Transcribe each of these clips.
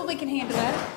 probably can handle that.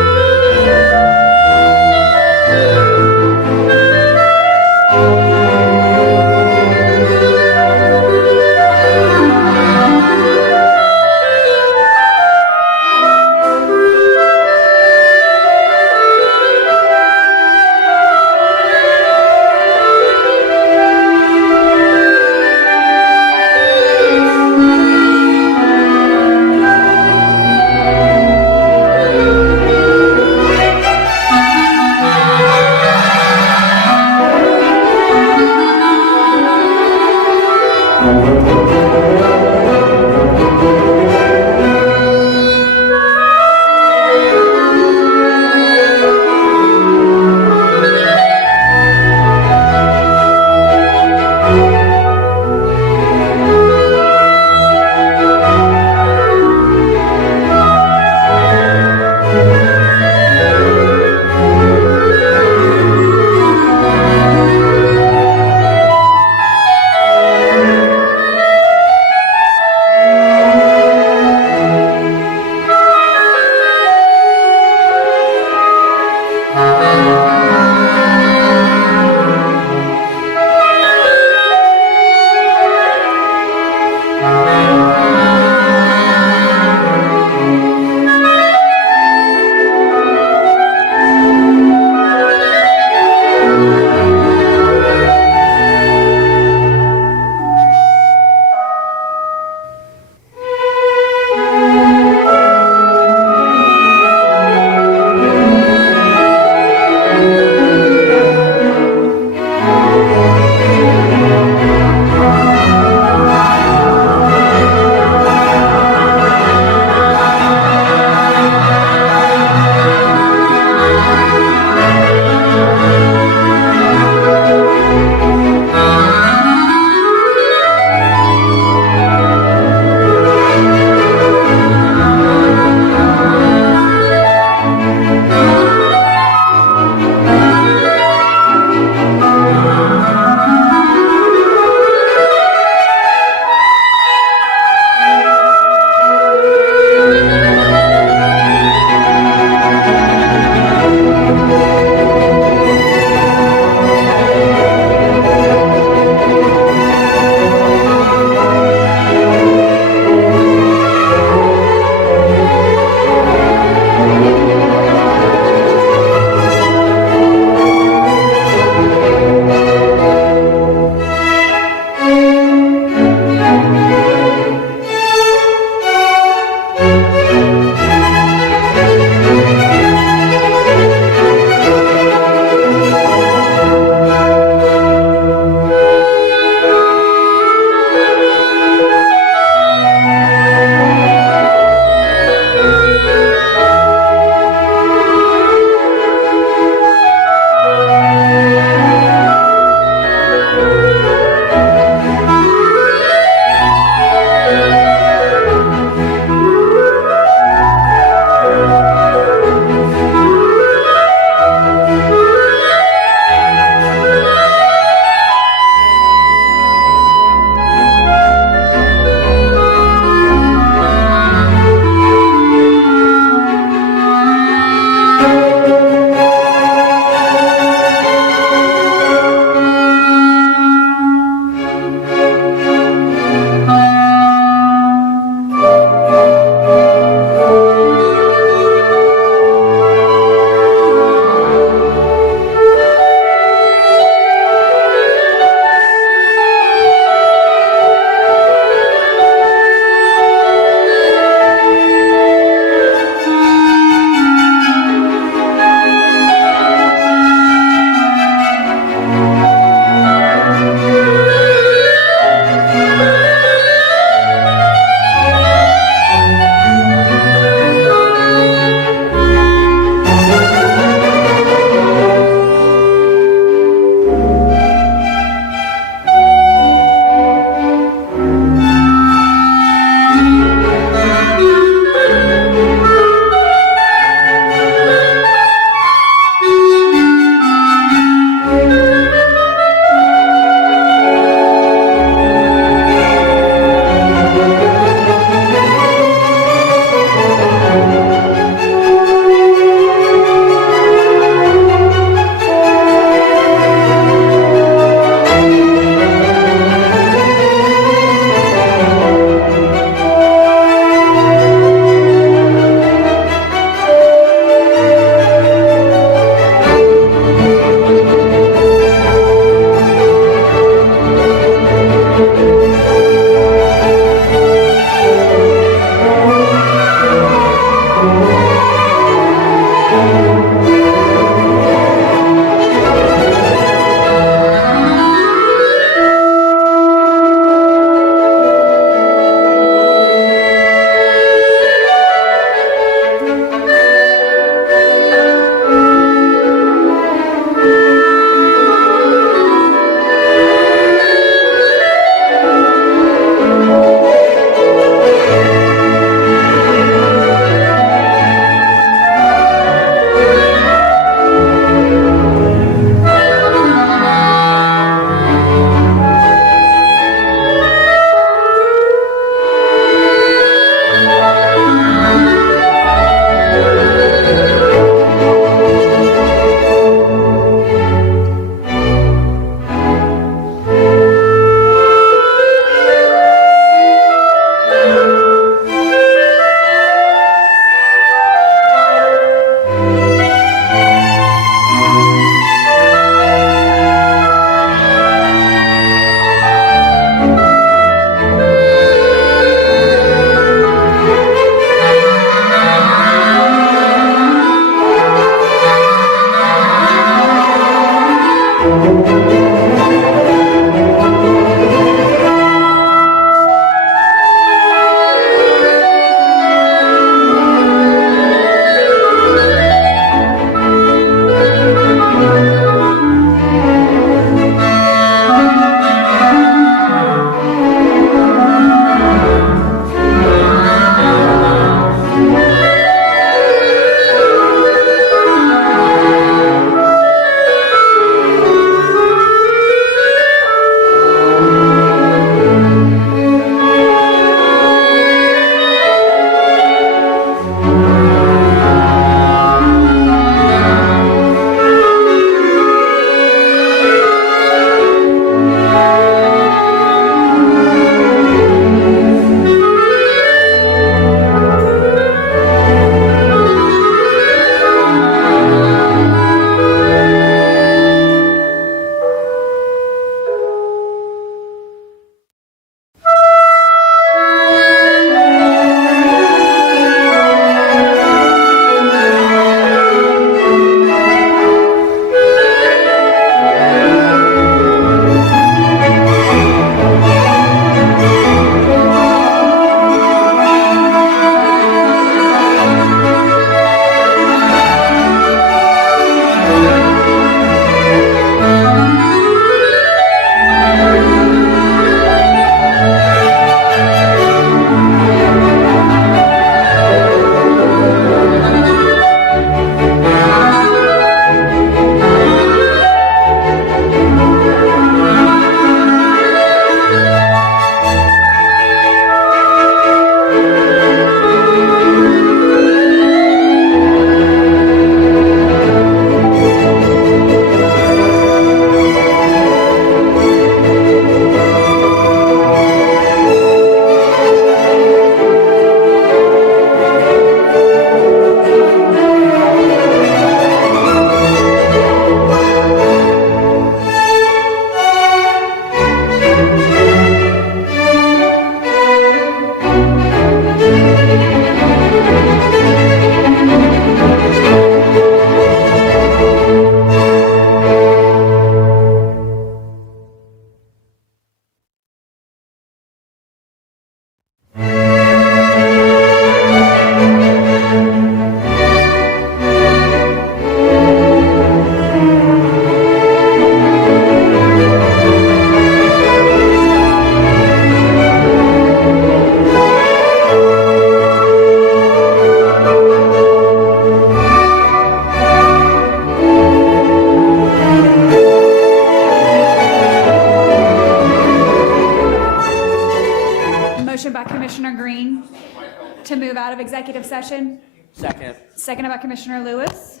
to move out of executive session. Second. Seconded by Commissioner Lewis.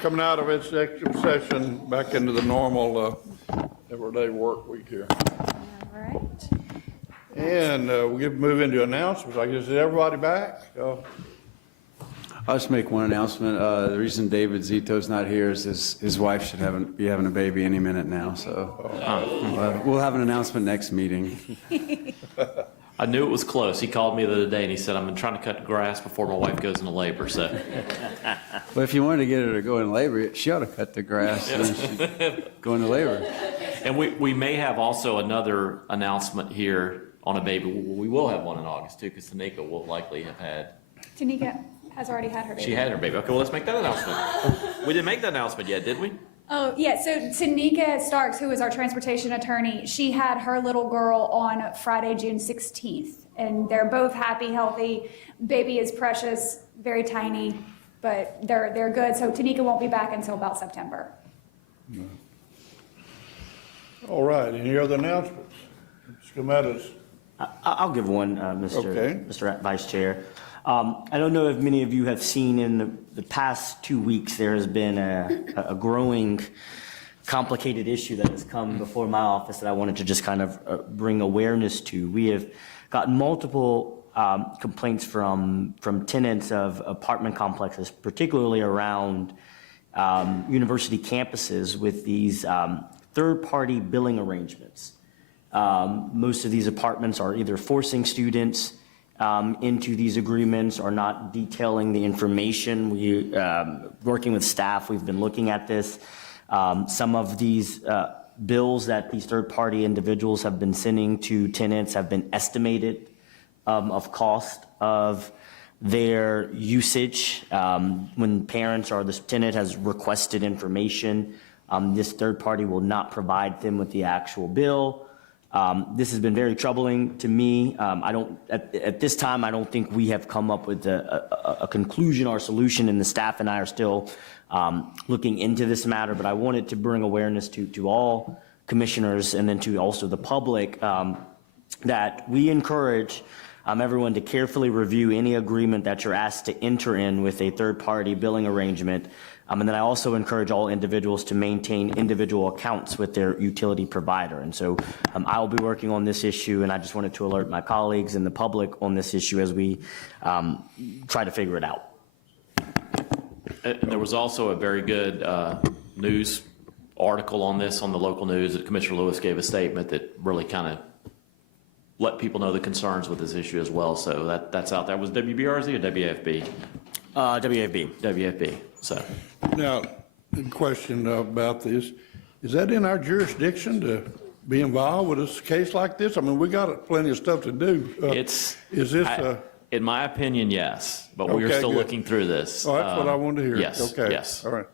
Coming out of executive session, back into the normal everyday work week here. All right. And we move into announcements. I guess, is everybody back? I'll just make one announcement. The reason David Zito's not here is his wife should be having a baby any minute now. So we'll have an announcement next meeting. I knew it was close. He called me the other day and he said, "I'm trying to cut the grass before my wife goes into labor." So, But if you wanted to get her to go into labor, she ought to cut the grass and go into labor. and we may have also another announcement here on a baby. We will have one in August too, because Tanika will likely have had. Tanika has already had her baby. She had her baby. Okay, well, let's make that announcement. We didn't make that announcement yet, did we? Oh, yeah, so Tanika Starks, who is our transportation attorney, she had her little girl on Friday, June 16th. And they're both happy, healthy. Baby is precious, very tiny, but they're good. So Tanika won't be back until about September. All right, any other announcements? Schematics. I'll give one, Mr. Vice Chair. I don't know if many of you have seen in the past 2 weeks, there has been a growing complicated issue that has come before my office that I wanted to just kind of bring awareness to. We have gotten multiple complaints from tenants of apartment complexes, particularly around university campuses with these third-party billing arrangements. Most of these apartments are either forcing students into these agreements or not detailing the information. Working with staff, we've been looking at this. Some of these bills that these third-party individuals have been sending to tenants have been estimated of cost of their usage. When parents or this tenant has requested information, this third party will not provide them with the actual bill. This has been very troubling to me. At this time, I don't think we have come up with a conclusion or solution, and the staff and I are still looking into this matter, but I wanted to bring awareness to all commissioners and then to also the public that we encourage everyone to carefully review any agreement that you're asked to enter in with a third-party billing arrangement. And then I also encourage all individuals to maintain individual accounts with their utility provider. And so I'll be working on this issue, and I just wanted to alert my colleagues and the public on this issue as we try to figure it out. And there was also a very good news article on this on the local news that Commissioner Lewis gave a statement that really kind of let people know the concerns with this issue as well. So that's out there. Was WBRZ or WFB? WFB. WFB. So Now, the question about this, is that in our jurisdiction to be involved with a case like this? I mean, we got plenty of stuff to do. is this? in my opinion, yes, but we are Okay, still good. looking through this. Oh, that's what I wanted to hear. Yes, Okay. yes. All right.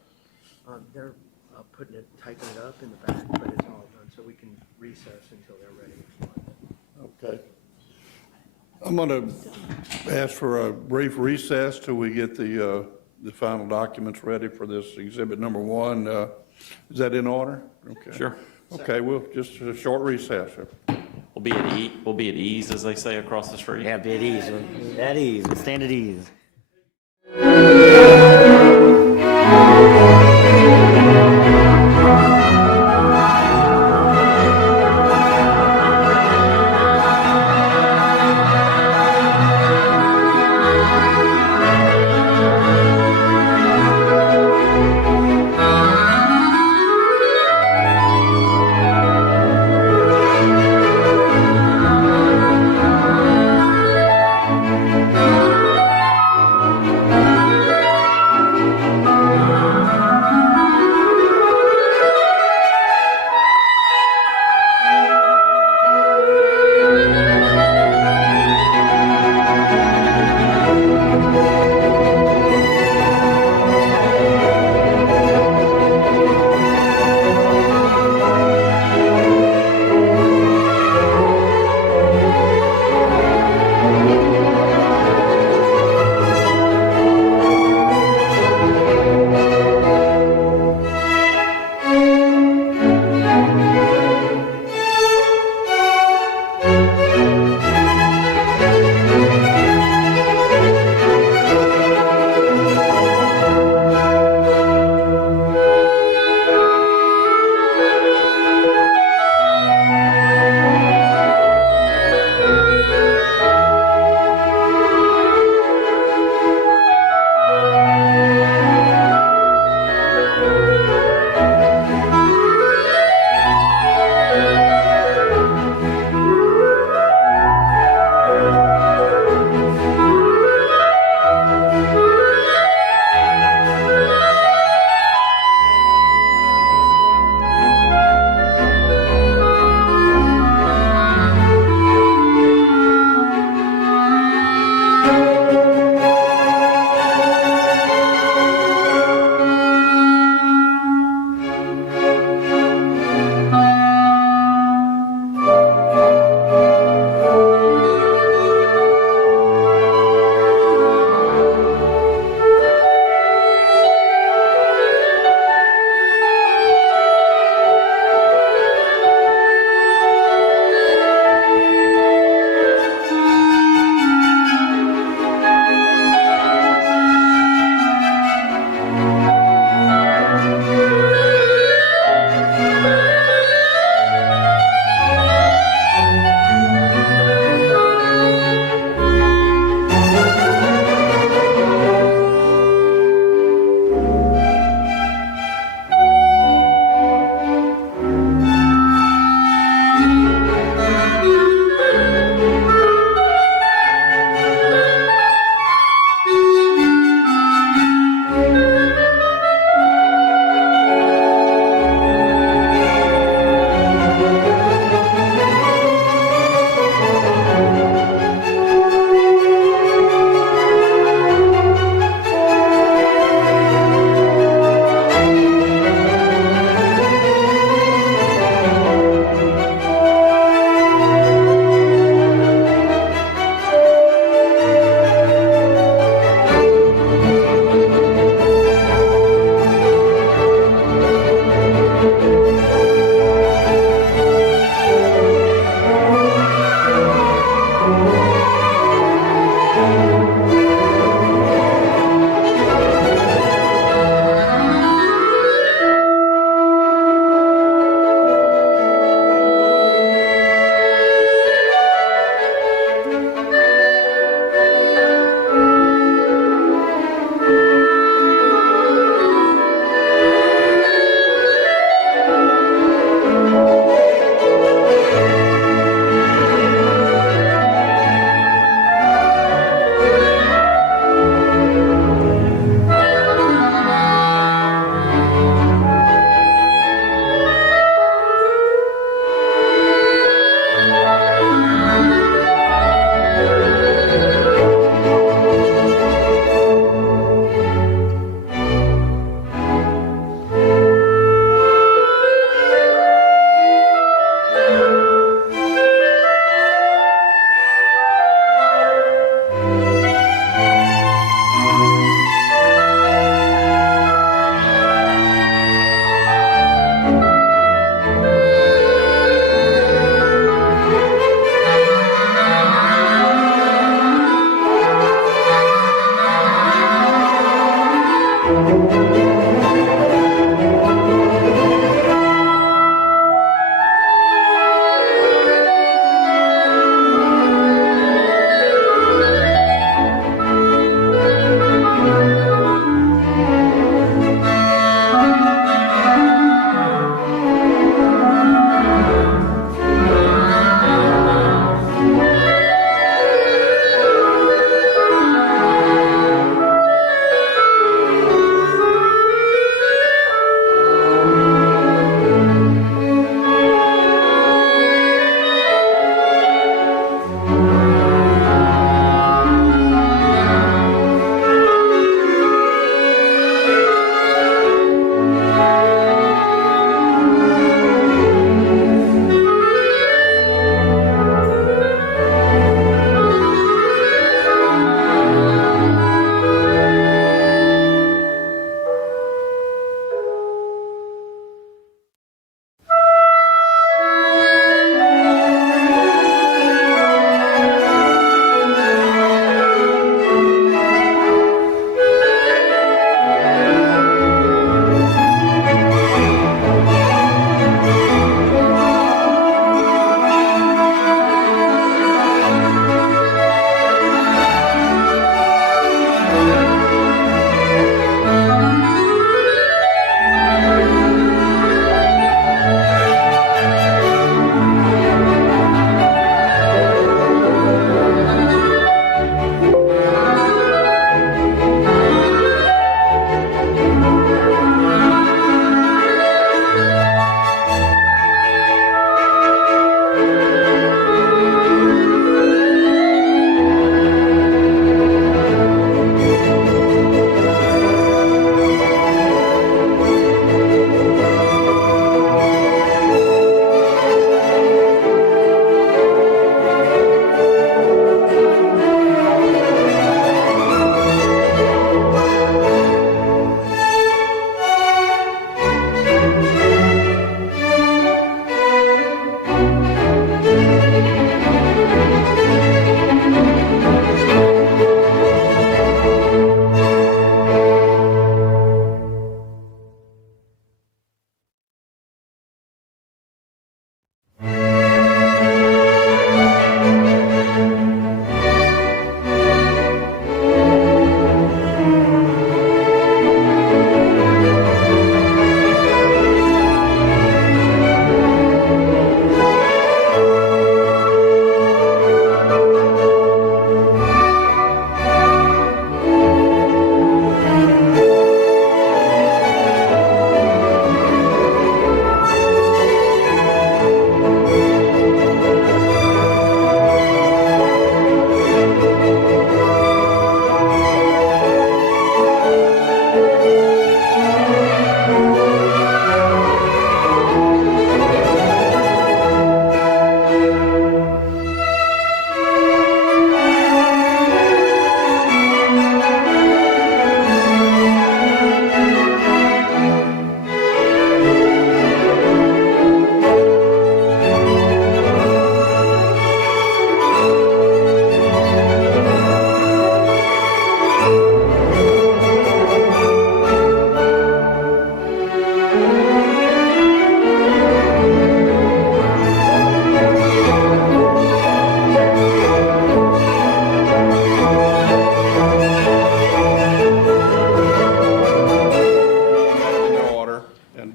They're putting it, typing it up in the back, but it's all done, so we can recess until they're ready. Okay. I'm going to ask for a brief recess till we get the final documents ready for this exhibit number 1. Is that in order? Okay. Sure. Okay, we'll just a short recess. We'll be at ease, as they say across the street. Yeah, be at ease. At ease. Stand at ease.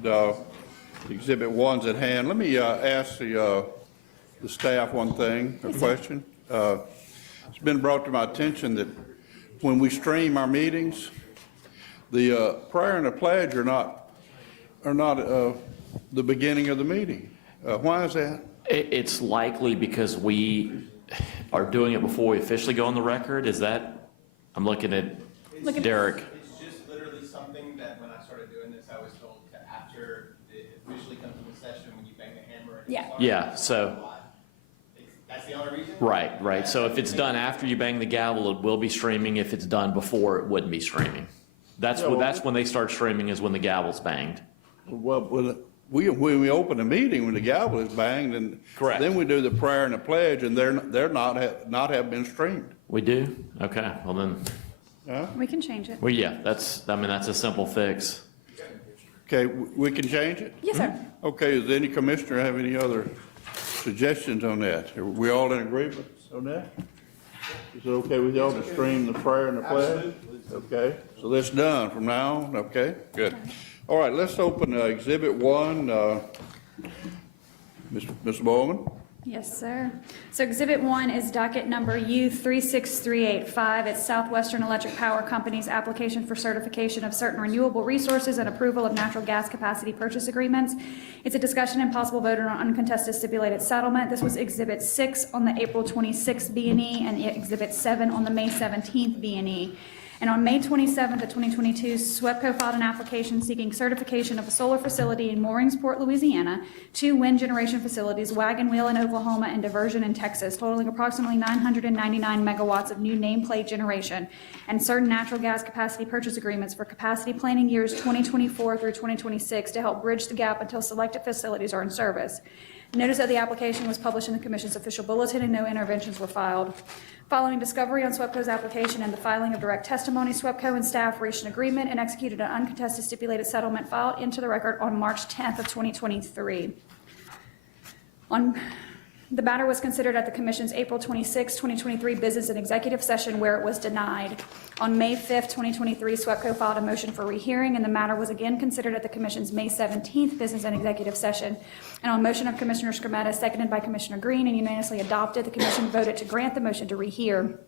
and Exhibit 1's at hand. Let me ask the staff one thing, a question. It's been brought to my attention that when we stream our meetings, the prayer and the pledge are not the beginning of the meeting. Why is that? It's likely because we are doing it before we officially go on the record. Is that, I'm looking at Derek. It's just literally something that when I started doing this, I was told to, after it officially comes into session, when you bang the hammer. And Yeah. Yeah, so, that's the only reason? right. So if it's done after you bang the gavel, it will be streaming. If it's done before, it wouldn't be streaming. That's when they start streaming, is when the gavel's banged. Well, when we open the meeting, when the gavel is banged, and Correct. then we do the prayer and the pledge, and they're not have been streamed. We do? Okay, well then, We can change it. well, yeah, that's a simple fix. Okay, we can change it? Yes, sir. Okay, does any commissioner have any other suggestions on that? Are we all in agreement on that? Is it okay with y'all to stream the prayer and the pledge? Okay, so that's done from now on, okay? Good. All right, let's open Exhibit 1. Mr. Bowman? Yes, sir. So Exhibit 1 is docket number U36385. It's Southwestern Electric Power Company's application for certification of certain renewable resources and approval of natural gas capacity purchase agreements. It's a discussion and possible vote on uncontested stipulated settlement. This was Exhibit 6 on the April 26th B&E and Exhibit 7 on the May 17th B&E. And on May 27th of 2022, Swepco filed an application seeking certification of a solar facility in Mooringsport, Louisiana, 2 wind generation facilities, Wagon Wheel in Oklahoma, and Diversion in Texas, totaling approximately 999 megawatts of new nameplate generation, and certain natural gas capacity purchase agreements for capacity planning years 2024 through 2026 to help bridge the gap until selected facilities are in service. Notice of the application was published in the Commission's official bulletin and no interventions were filed. Following discovery on Swepco's application and the filing of direct testimony, Swepco and staff reached an agreement and executed an uncontested stipulated settlement filed into the record on March 10th of 2023. The matter was considered at the Commission's April 26, 2023 business and executive session where it was denied. On May 5th, 2023, Swepco filed a motion for rehearing, and the matter was again considered at the Commission's May 17th business and executive session. And on motion of Commissioner Skrmetta, seconded by Commissioner Green, and unanimously adopted, the Commission voted to grant the motion to rehear.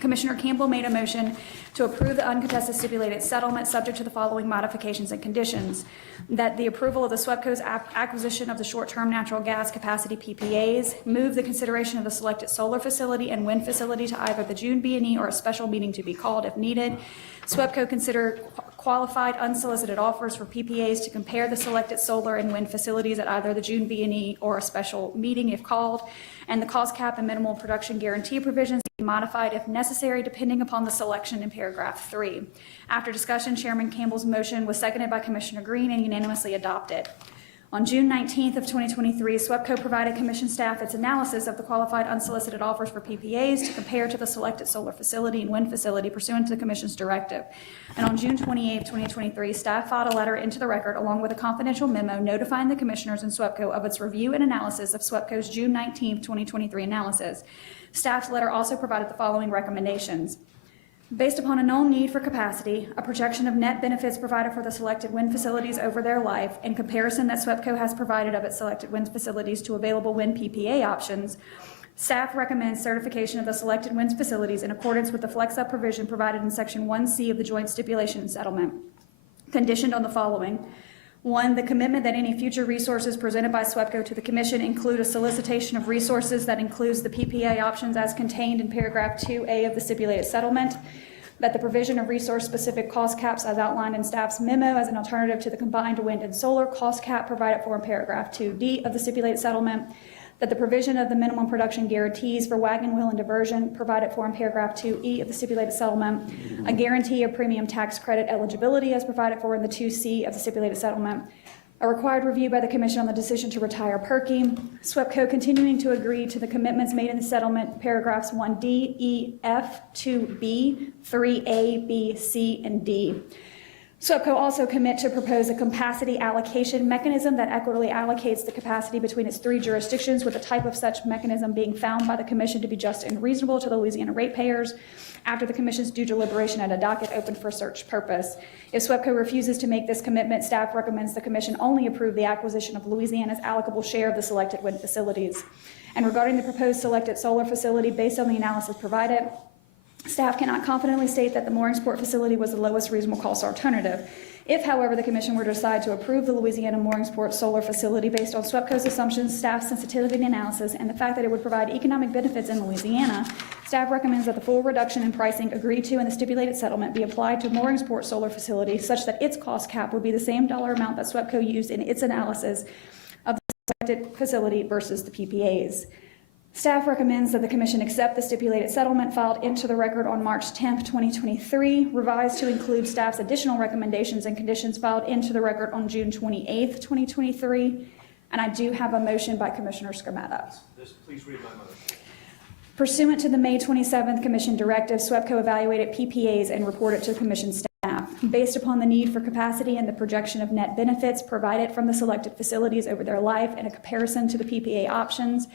Commissioner Campbell made a motion to approve the uncontested stipulated settlement subject to the following modifications and conditions: that the approval of the Swepco's acquisition of the short-term natural gas capacity PPAs, move the consideration of the selected solar facility and wind facility to either the June B&E or a special meeting to be called if needed. Swepco consider qualified unsolicited offers for PPAs to compare the selected solar and wind facilities at either the June B&E or a special meeting if called, and the cost cap and minimal production guarantee provisions be modified if necessary depending upon the selection in paragraph 3. After discussion, Chairman Campbell's motion was seconded by Commissioner Green and unanimously adopted. On June 19th of 2023, Swepco provided Commission staff its analysis of the qualified unsolicited offers for PPAs to compare to the selected solar facility and wind facility pursuant to the Commission's directive. And on June 28th, 2023, staff filed a letter into the record along with a confidential memo notifying the Commissioners and Swepco of its review and analysis of Swepco's June 19th, 2023 analysis. Staff's letter also provided the following recommendations. Based upon a known need for capacity, a projection of net benefits provided for the selected wind facilities over their life, and comparison that Swepco has provided of its selected wind facilities to available wind PPA options, staff recommends certification of the selected wind facilities in accordance with the flex-up provision provided in Section 1C of the Joint Stipulation and Settlement, conditioned on the following. 1, the commitment that any future resources presented by Swepco to the Commission include a solicitation of resources that includes the PPA options as contained in paragraph 2A of the stipulated settlement, that the provision of resource-specific cost caps as outlined in staff's memo as an alternative to the combined wind and solar cost cap provided for in paragraph 2D of the stipulated settlement, that the provision of the minimum production guarantees for Wagon Wheel and Diversion provided for in paragraph 2E of the stipulated settlement, a guarantee of premium tax credit eligibility as provided for in the 2C of the stipulated settlement, a required review by the Commission on the decision to retire Perky, Swepco continuing to agree to the commitments made in the settlement, paragraphs 1D, E, F, 2B, 3A, B, C, and D. Swepco also commit to propose a capacity allocation mechanism that equitably allocates the capacity between its 3 jurisdictions, with the type of such mechanism being found by the Commission to be just and reasonable to the Louisiana ratepayers after the Commission's due deliberation at a docket open for such purpose. If Swepco refuses to make this commitment, staff recommends the Commission only approve the acquisition of Louisiana's allocable share of the selected wind facilities. And regarding the proposed selected solar facility, based on the analysis provided, staff cannot confidently state that the Mooringsport facility was the lowest reasonable cost alternative. If, however, the Commission were to decide to approve the Louisiana Mooringsport solar facility based on Swepco's assumptions, staff sensitivity analysis, and the fact that it would provide economic benefits in Louisiana, staff recommends that the full reduction in pricing agreed to in the stipulated settlement be applied to Mooringsport solar facility such that its cost cap would be the same dollar amount that Swepco used in its analysis of the selected facility versus the PPAs. Staff recommends that the Commission accept the stipulated settlement filed into the record on March 10th, 2023, revised to include staff's additional recommendations and conditions filed into the record on June 28th, 2023. And I do have a motion by Commissioner Scarmatta. Please read my motion. Pursuant to the May 27th Commission directive, Swepco evaluated PPAs and reported to Commission staff. Based upon the need for capacity and the projection of net benefits provided from the selected facilities over their life and a comparison to the PPA options,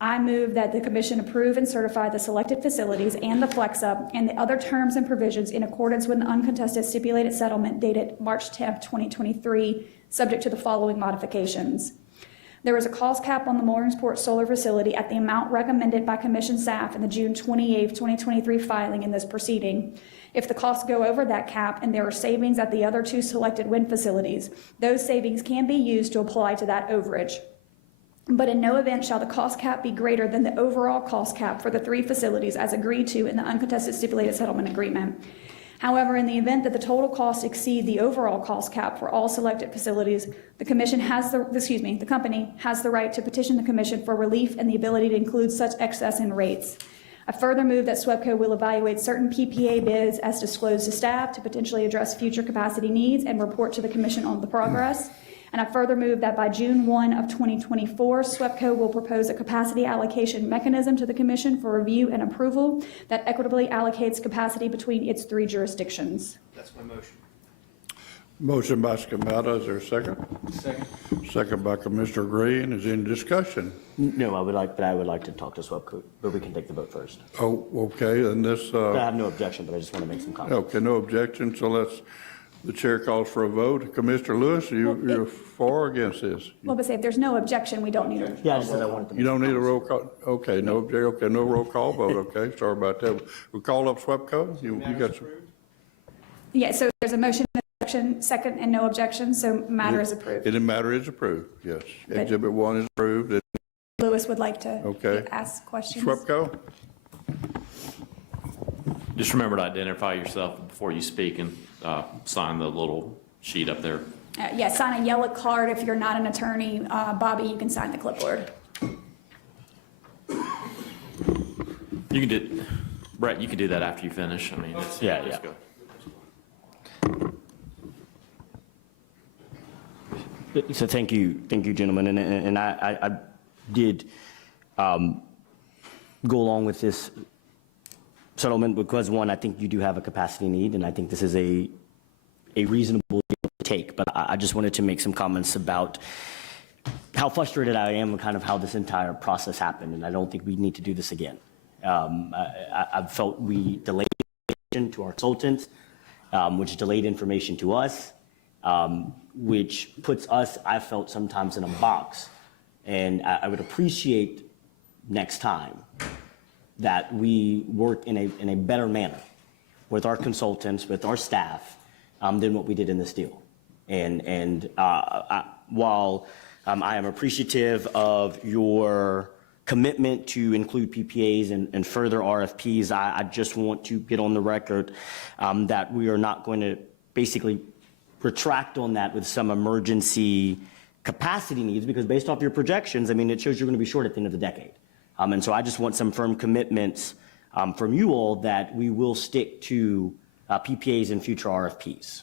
I move that the Commission approve and certify the selected facilities and the flex-up and the other terms and provisions in accordance with the uncontested stipulated settlement dated March 10th, 2023, subject to the following modifications. There is a cost cap on the Mooringsport solar facility at the amount recommended by Commission staff in the June 28th, 2023 filing in this proceeding. If the costs go over that cap and there are savings at the other 2 selected wind facilities, those savings can be used to apply to that overage. But in no event shall the cost cap be greater than the overall cost cap for the 3 facilities as agreed to in the uncontested stipulated settlement agreement. However, in the event that the total costs exceed the overall cost cap for all selected facilities, the Commission has the company has the right to petition the Commission for relief and the ability to include such excess in rates. I further move that Swepco will evaluate certain PPA bids as disclosed to staff to potentially address future capacity needs and report to the Commission on the progress. And I further move that by June 1 of 2024, Swepco will propose a capacity allocation mechanism to the Commission for review and approval that equitably allocates capacity between its 3 jurisdictions. That's my motion. Motion by Scarmatta, is there a second? Second. Second by Commissioner Green, is there any discussion? No, I would like to talk to Swepco, but we can take the vote first. Oh, okay, and this, I have no objection, but I just want to make some comments. okay, no objection, so the chair calls for a vote. Commissioner Lewis, you're for or against this? Well, but say if there's no objection, we don't need a. Yeah, I just said I wanted to. You don't need a roll call? Okay, no roll call vote, okay, sorry about that. We call up Swepco, you got some? Yeah, so there's a motion, second, and no objection, so matter is approved. The matter is approved, yes. But- Exhibit 1 is approved. Lewis would like to Okay. ask questions. Swepco? Just remember to identify yourself before you speak and sign the little sheet up there. Yeah, sign a yellow card if you're not an attorney. Bobby, you can sign the clipboard. You can do, Brett, you can do that after you finish. I mean, it's, Yeah, just yeah. go. So thank you, gentlemen, and I did go along with this settlement because, one, I think you do have a capacity need, and I think this is a reasonable deal to take. But I just wanted to make some comments about how frustrated I am and kind of how this entire process happened, and I don't think we need to do this again. I felt we delayed information to our consultants, which delayed information to us, which puts us, I felt, sometimes in a box. And I would appreciate next time that we work in a better manner with our consultants, with our staff, than what we did in this deal. And while I am appreciative of your commitment to include PPAs and further RFPs, I just want to get on the record that we are not going to basically retract on that with some emergency capacity needs, because based off your projections, I mean, it shows you're going to be short at the end of the decade. And so I just want some firm commitments from you all that we will stick to PPAs and future RFPs.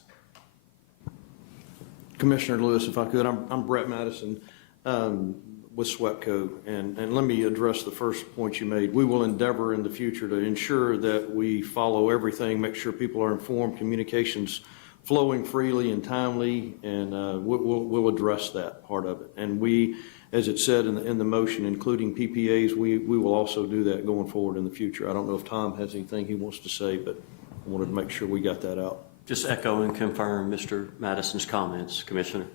Commissioner Lewis, if I could, I'm Brett Madison with Swepco, and let me address the first point you made. We will endeavor in the future to ensure that we follow everything, make sure people are informed, communications flowing freely and timely, and we'll address that part of it. And we, as it said in the motion, including PPAs, we will also do that going forward in the future. I don't know if Tom has anything he wants to say, but I wanted to make sure we got that out. Just echo and confirm Mr. Madison's comments, Commissioner.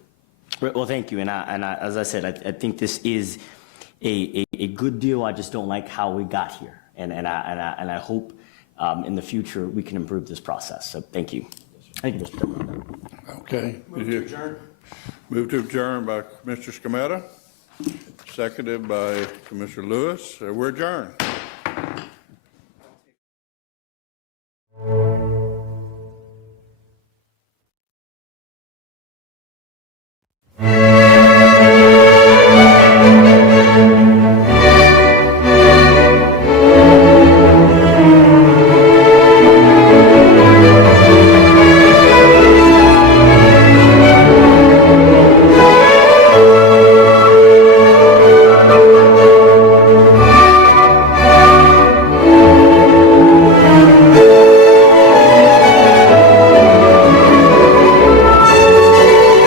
Well, thank you. And as I said, I think this is a good deal. I just don't like how we got here. And I hope in the future we can improve this process. So thank you. Thank you, Mr. Chairman. Okay. Move to adjourn by Commissioner Scametta, seconded by Commissioner Lewis. We're adjourned.